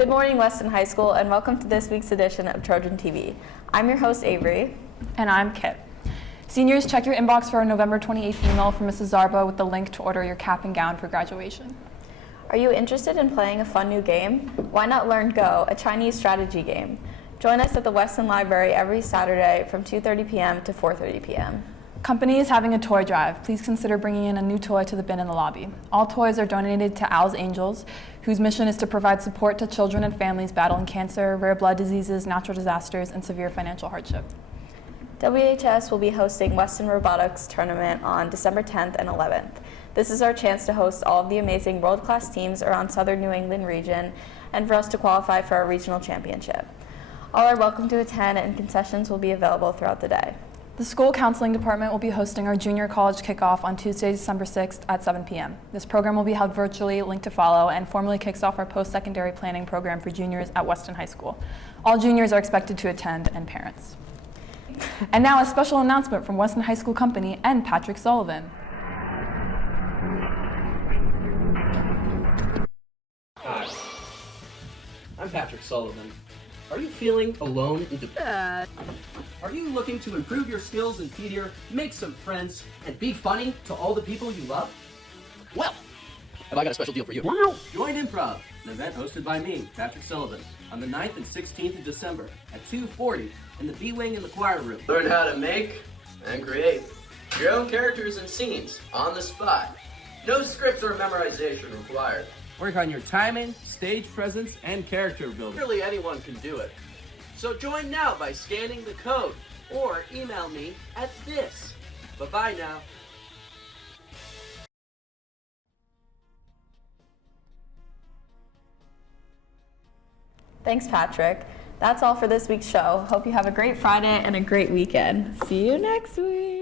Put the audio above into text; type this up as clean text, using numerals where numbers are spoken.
Good morning, Weston High School, and welcome to this week's edition of Trojan TV. I'm your host, Avery. And I'm Kit. Seniors, check your inbox for our November 28th email from Mrs. Zarba with the link to order your cap and gown for graduation. Are you interested in playing a fun new game? Why not learn Go, a Chinese strategy game? Join us at the Weston Library every Saturday from 2:30 p.m. to 4:30 p.m. Company is having a toy drive. Please consider bringing in a new toy to the bin in the lobby. All toys are donated to Al's Angels, whose mission is to provide support to children and families battling cancer, rare blood diseases, natural disasters, and severe financial hardship. WHS will be hosting Weston Robotics Tournament on December 10th and 11th. This is our chance to host all of the amazing world-class teams around Southern New England region and for us to qualify for our regional championship. All are welcome to attend, and concessions will be available throughout the day. The school counseling department will be hosting our junior college kickoff on Tuesday, December 6th at 7 p.m. This program will be held virtually, linked to follow, and formally kicks off our post-secondary planning program for juniors at Weston High School. All juniors are expected to attend, and parents. And now a special announcement from Weston High School Company and Patrick Sullivan. Hi, I'm Patrick Sullivan. Are you feeling alone and depressed? Are you looking to improve your skills in theater, make some friends, and be funny to all the people you love? Well, have I got a special deal for you. Join Improv, an event hosted by me, Patrick Sullivan, on the 9th and 16th of December at 2:40 in the B-Wing in the choir room. Learn how to make and create your own characters and scenes on the spot. No scripts or memorization required. Work on your timing, stage presence, and character building. Really anyone can do it. So join now by scanning the code or email me at this. Bye-bye now. Thanks, Patrick. That's all for this week's show. Hope you have a great Friday and a great weekend. See you next week.